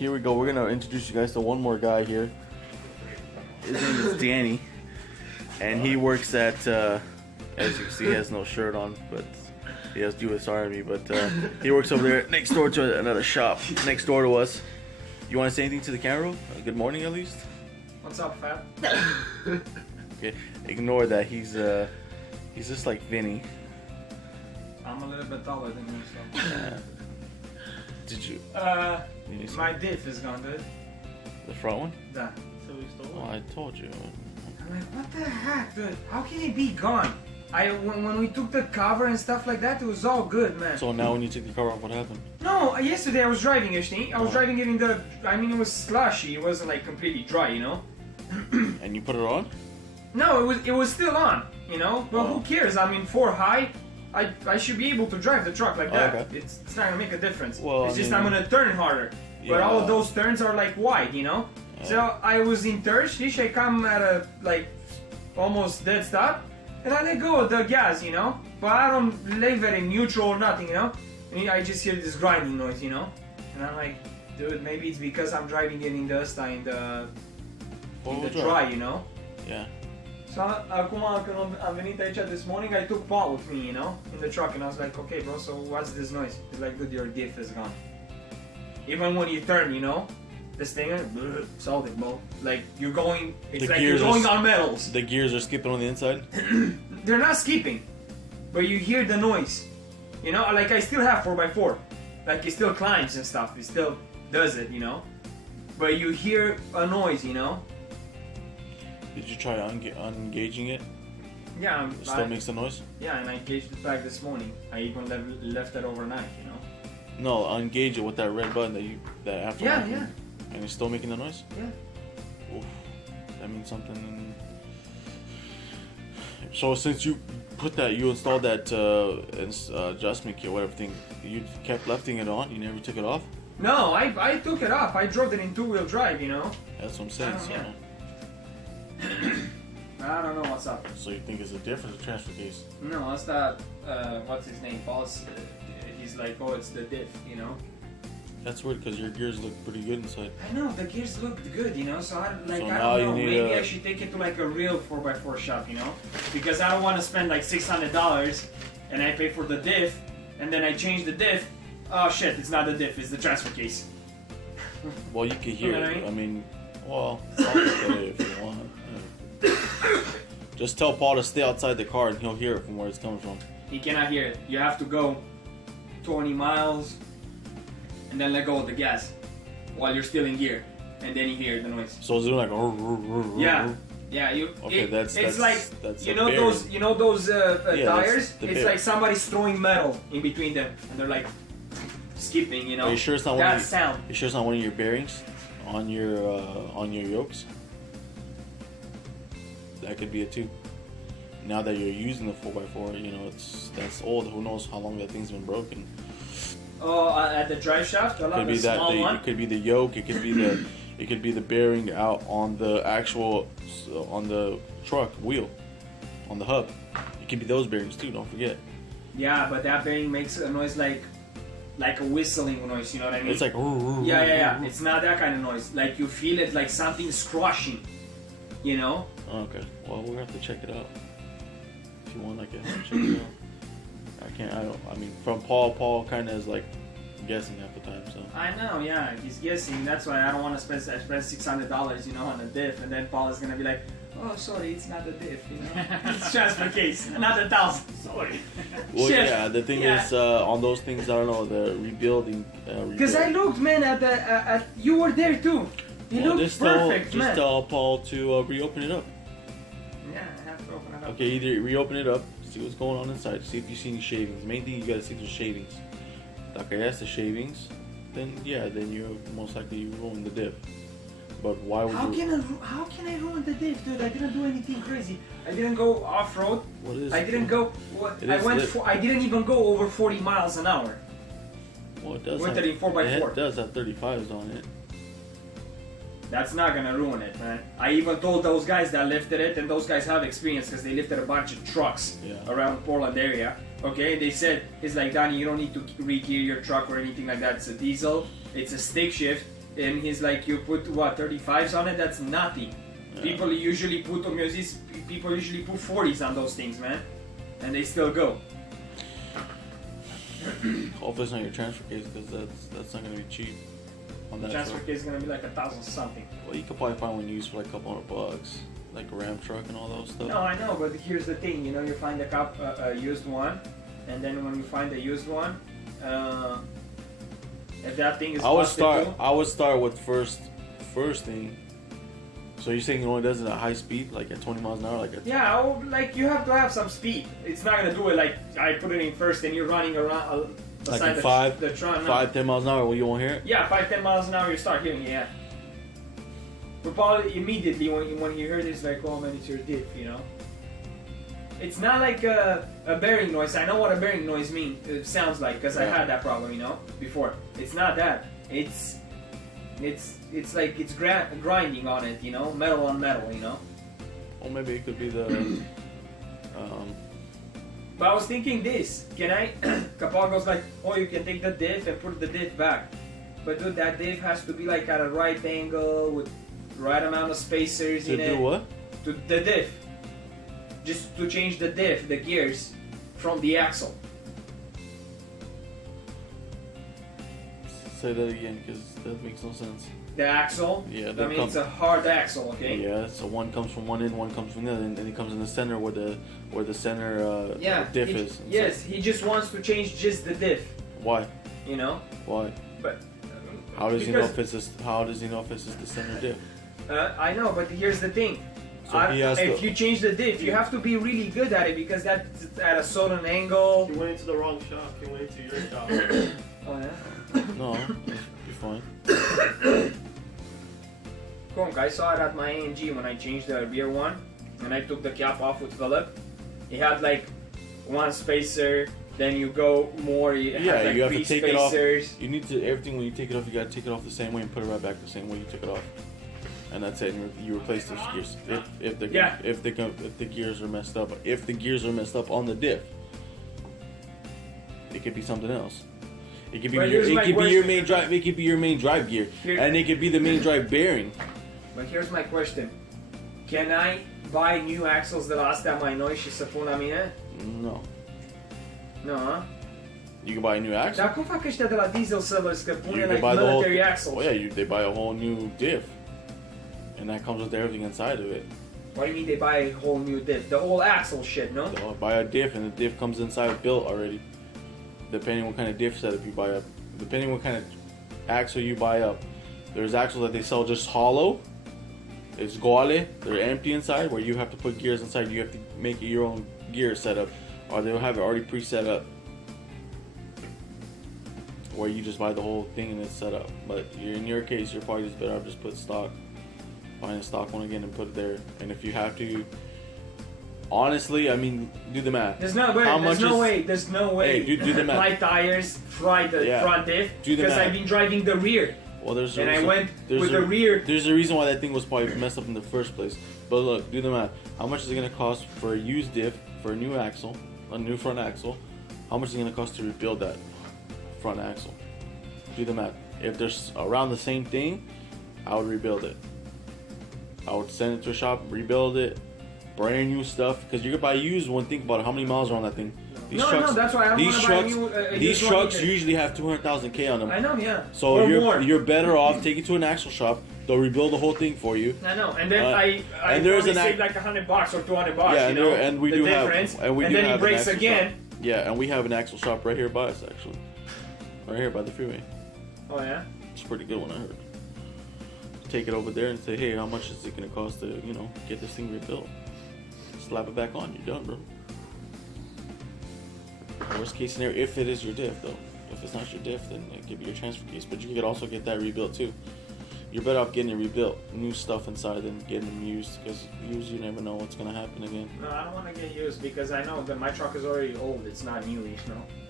here we go. We're gonna introduce you guys to one more guy here. His name is Danny, and he works at, as you can see, he has no shirt on, but he has US Army. But he works over there next door to another shop next door to us. You want to say anything to the camera? Good morning, at least. What's up, fat? Okay, ignore that. He's just like Vinny. I'm a little bit taller than you, so. Did you? My diff is gone, dude. The front one? That. So we stole Oh, I told you. I'm like, what the heck, dude? How can it be gone? When we took the cover and stuff like that, it was all good, man. So now when you took the cover off, what happened? No, yesterday I was driving, actually. I was driving it in the. I mean, it was slushy. It wasn't like completely dry, you know. And you put it on? No, it was still on, you know. But who cares? I mean, 4 high. I should be able to drive the truck like that. Okay. It's not gonna make a difference. Well, it's just I mean, I'm gonna turn harder. Yeah. But all of those turns are like wide, you know. Yeah. So I was in third. I come at a like almost dead stop, and I let go of the gas, you know. But I don't leave it in neutral or nothing, you know. And I just hear this grinding noise, you know. And I'm like, dude, maybe it's because I'm driving it in the dry, you know. Yeah. So acum când am venit aici this morning, I took Paul with me, you know, in the truck, and I was like, okay, bro, so what's this noise? He's like, dude, your diff is gone. Even when you turn, you know, this thing, solid, bro. Like you're going, it's like you're going on metals. The gears are skipping on the inside? They're not skipping, but you hear the noise. You know, like I still have 4x4. Like it still climbs and stuff, it still does it, you know. But you hear a noise, you know. Did you try unengaging it? Yeah, It still makes the noise? Yeah, and I engaged it back this morning. I even left it overnight, you know. No, ungauge it with that red button that after. Yeah, yeah. And it's still making the noise? Yeah. Oof, that means something. So since you put that, you installed that adjustment kit, whatever thing, you kept lefting it on. You never took it off. No, I took it off. I drove it in 2-wheel drive, you know. That's what I'm saying. So, Yeah. I don't know what's up. so you think it's a difference of transfer case? No, it's that. What's his name? Paul's. He's like, oh, it's the diff, you know. That's weird because your gears look pretty good inside. I know the gears looked good, you know. So I So I now don't you know. need Maybe a- I should take it to like a real 4x4 shop, you know, because I don't want to spend like $600 and I pay for the diff, and then I change the diff. Oh shit! It's not the diff. It's the transfer case. Well, you can hear You know it. what I I mean, well, I'll tell you if you want. Just tell Paul to stay outside the car and he'll hear it from where it's coming from. He cannot hear it. You have to go 20 miles and then let go of the gas while you're still in gear, and then you hear the noise. So it's doing like. Yeah, yeah. Okay, that's you a know bearing. those Yeah, tires. the It's bear. like somebody's throwing metal in between them, and they're like skipping. You know. Are you sure it's not that one of sound? You sure it's not one of your bearings on your yokes? That could be it too. Now that you're using the 4x4, you know that's old. Who knows how long that thing's been broken? Oh, at the drive shaft, Could be the small one. It could be the yoke. It could be the bearing out on the actual on the truck wheel, on the hub. It could be those bearings too. Don't forget. Yeah, but that bearing makes a noise like a whistling noise. You know what I mean? It's like. Yeah. It's not that kind of noise. Like you feel it like something's crushing. You know? Okay. Well, we'll have to check it out. If you want, I can check it out. I mean, from Paul kind of is like guessing half the time, so. I know, yeah, he's guessing. That's why I don't want to spend $600, you know, on a diff, and then Paul is gonna be like, oh, sorry, it's not a diff, you know, it's transfer case, not 1,000. Sorry. Well, Shit. yeah. The thing is, on those things, I don't know, the rebuilding. Because I looked, man, at you were there too. You looked perfect, man. Just tell Paul to reopen it up. Yeah, I have to open it up. Okay, either reopen it up, see what's going on inside, see if you see any shavings. Main thing you gotta see is shavings. Like that's the shavings, then you most likely ruin the diff. But why would How can I ruin the diff, dude? I didn't do anything crazy. I didn't go off road. What is? I didn't go. I didn't even go over 40 miles an hour. Well, it does. With it in 4x4. It does have 35s on it. That's not gonna ruin it, man. I even told those guys that lifted it, and those guys have experience because they lifted a bunch of trucks around Portland area. Okay, they said, it's like, Donnie, you don't need to re-gear your truck or anything like that. It's a diesel, it's a stick shift, and he's like, you put what 35s on it? That's nothing. Yeah. People usually put 40s on those things, man, and they still go. Hopefully it's not your transfer case because that's not gonna be cheap. On that Transfer truck. case is gonna be like 1,000 something. Well, you could probably find one used for like a couple $100, like a Ram truck and all those stuff. No, I know, but here's the thing. You know, you find a used one, and then when you find a used one, if that thing is I would busted start with first thing. So you're saying it only does it at high speed, like at 20 miles an hour, like at yeah, like you have to have some speed. It's not gonna do it like I put it in first and you're running around like beside in 5, the trunk. 10 miles an hour. Well, you won't hear it. Yeah, 5-10 miles an hour you start hearing it. Yeah. But probably immediately when you hear it, it's like, oh man, it's your diff, you know. It's not like a bearing noise. I know what a bearing noise means. It sounds like because I had that problem, you know, before. It's not that. It's like it's grinding on it, you know, metal on metal, you know. Or maybe it could be the. But I was thinking this. Can I? Kapal goes like, oh, you can take the diff and put the diff back. But dude, that diff has to be like at a right angle with right amount of spacers in it. To do what? To the diff. Just to change the diff, the gears, from the axle. Say that again, because that makes no sense. The axle. Yeah, I mean, it's a hard axle, okay? Yeah, so one comes from one end, one comes from the other, and it comes in the center where the center diff is. Yes, he just wants to change just the diff. Why? You know. Why? But how does he know if it's the center diff? I know, but here's the thing. So if you change the diff, you have to be really good at it because that's at a certain angle. He went into the wrong shop. He went into your shop. Oh yeah. No, you're fine. Conk, I saw it at my AMG when I changed the rear one, and I took the cap off with Philip. It had like one spacer, then you go more. It had like you have three to take spacers. it off. You need to everything when you take it off. You gotta take it off the same way and put it right back the same way you took it off. And that's it. And you replace those gears if the gears are messed up. If the gears are messed up on the diff, it could be something else. It could be your main drive. It could be your main drive gear, and it could be the main drive bearing. But here's my question: can I buy new axles de la astea mai noi și să pun la mine? No. No, huh? You can buy a new axle. Dar cum fac ăștia de la diesel sellers că pune You like can buy military axles? Oh yeah, they buy a whole new diff, and that comes with everything inside of it. What do you mean they buy a whole new diff? The whole axle shit, no? They'll buy a diff, and the diff comes inside built already. Depending what kind of diff setup you buy up, depending what kind of axle you buy up. There's axles that they sell just hollow. It's goale. They're empty inside, where you have to put gears inside. You have to make your own gear setup, or they'll have it already pre-set up, where you just buy the whole thing and it's set up. But in your case, you're probably just better off just put stock, find a stock one again and put it there. And if you have to, honestly, I mean, do the math. There's no way. There's no way. Hey, do the math. My tires fry the front diff because I've been driving the rear. Well, there's I went with the rear. There's a reason why that thing was probably messed up in the first place. But look, do the math. How much is it gonna cost for a used diff for a new axle, a new front axle? How much is it gonna cost to rebuild that front axle? Do the math. If there's around the same thing, I would rebuild it. I would send it to a shop, rebuild it, brand new stuff. Because you could buy used one. Think about it. How many miles are on that thing? No, that's why I don't want to buy a new. These trucks usually have 200,000 K on them. I know, yeah. So you're better off taking it to an axle shop. They'll rebuild the whole thing for you. I know, and then I save like $100 or $200. Yeah, you know, and we the do difference. have, and then he breaks again. Yeah, and we have an axle shop right here by us, actually. Right here by the freeway. Oh yeah. It's a pretty good one, I heard. Take it over there and say, hey, how much is it gonna cost to, get this thing rebuilt? Slap it back on, you're done, bro. Worst case scenario, if it is your diff, though. If it's not your diff, then it could be your transfer case. But you could also get that rebuilt too. You're better off getting it rebuilt, new stuff inside, than getting them used. Because used, you never know what's gonna happen again. No, I don't want to get used because I know that my truck is already old. It's not new,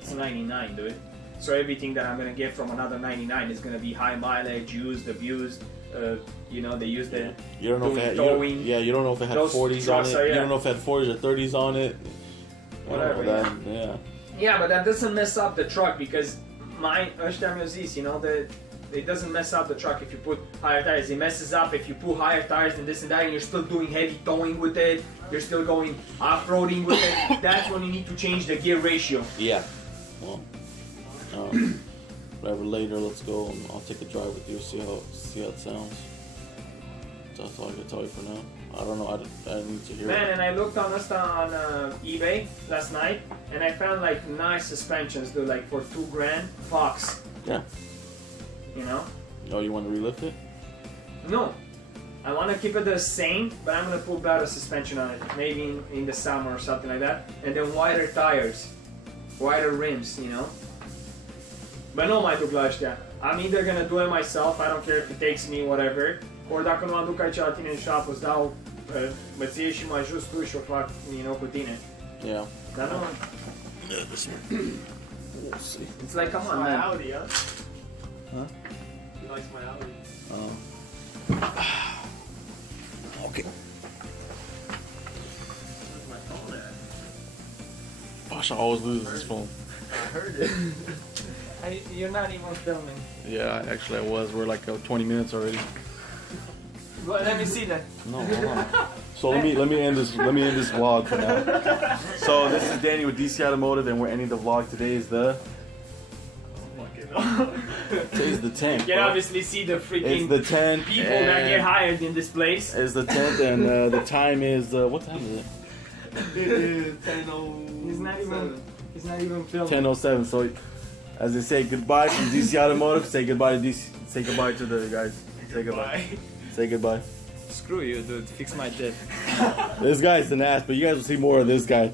It's 99, dude. So everything that I'm gonna get from another 99 is gonna be high mileage, used, abused. They used it. You don't know if it had. You don't know if it had 40s on it. You don't know if it had 40s or 30s on it. Whatever. Yeah. Yeah, but that doesn't mess up the truck because my ăștia mi-au zis, It doesn't mess up the truck if you put higher tires. It messes up if you put higher tires and this and that, and you're still doing heavy towing with it. You're still going off-roading with it. That's when you need to change the gear ratio. Yeah. Well, whatever. Later, let's go. And I'll take a drive with you. See how it sounds. That's all I can tell you for now. I don't know. I need to hear Man, it. and I looked on eBay last night, and I found like nice suspensions, dude, like for $2,000, Fox. Yeah. You know? Oh, you want to relift it? No, I want to keep it the same, but I'm gonna put better suspension on it, maybe in the summer or something like that, and then wider tires, wider rims, you know. But nu mai duc la ăștia. I'm either gonna do it myself, I don't care if it takes me whatever, ori dacă nu aduc aici la tine în shop, îți dau băție și mă ajut tu și o fac, you know, cu tine. Yeah. Dar nu. Yeah, this one. We'll see. It's like, come on, My man. Audi, huh? Huh? He likes my Audi. Okay. Where's my phone at? Pasha always loses his phone. I heard it. You're not even filming. Yeah, actually I was. We're like 20 minutes already. Well, let me see that. No, hold on. So let me end this vlog for now. So this is Danny with DC Automotive, and we're ending the vlog. Today is the today's the 10th. You can obviously see the freaking It's the 10th. people that get hired in this place. It's the 10th, and the time is what time is it? It is 10:07. He's not even filming. 10:07. So as they say goodbye from DC Automotive, say goodbye to DC. Say goodbye to the guys. Say goodbye. Say goodbye. Screw you, dude. Fix my diff. This guy's an ass, but you guys will see more of this guy.